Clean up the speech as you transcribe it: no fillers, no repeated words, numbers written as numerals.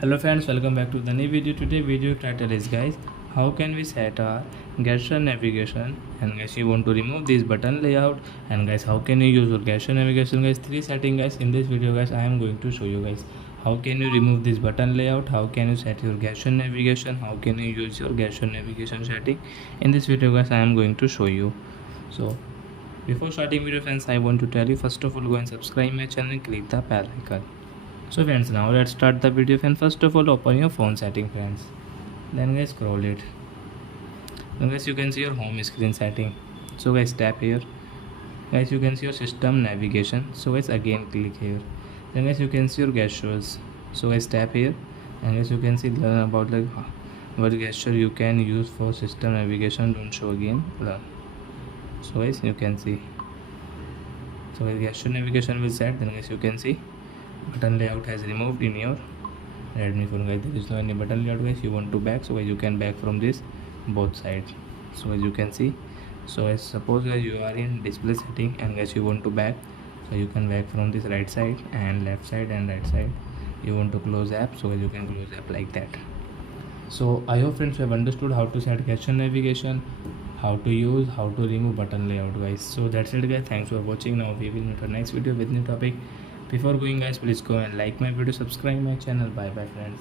Hello friends, welcome back to the new video. Today video title is guys, how can we set our gesture navigation, and guys you want to remove this button layout, and guys how can you use your gesture navigation guys. Three setting guys in this video guys I am going to show you guys how can you remove this button layout, how can you set your gesture navigation, how can you use your gesture navigation setting. In this video guys I am going to show you. So before starting video friends, I want to tell you, first of all go and subscribe my channel and click the bell icon. So friends, now let's start the video. And first of all open your phone setting friends, then guys scroll it. Then guys you can see your home screen setting. So guys tap here. Guys you can see your system navigation. So guys again click here. Then guys you can see your gestures. So guys tap here, and guys you can see learn about like what gesture you can use for system navigation. Don't show again, learn. So guys you can see, so guys gesture navigation will set. Then guys you can see button layout has removed in your Redmi phone guys. There is no any button layout guys. You want to back, so guys you can back from this both sides. So as you can see, so as suppose guys you are in display setting and guys you want to back, so you can back from this right side and left side and right side. You want to close app, so guys you can close app like that. So I hope friends you have understood how to set gesture navigation, how to use, how to remove button layout guys. So that's it guys, thanks for watching. Now we will meet our next video with new topic. Before going guys, please go and like my video, subscribe my channel. Bye bye friends.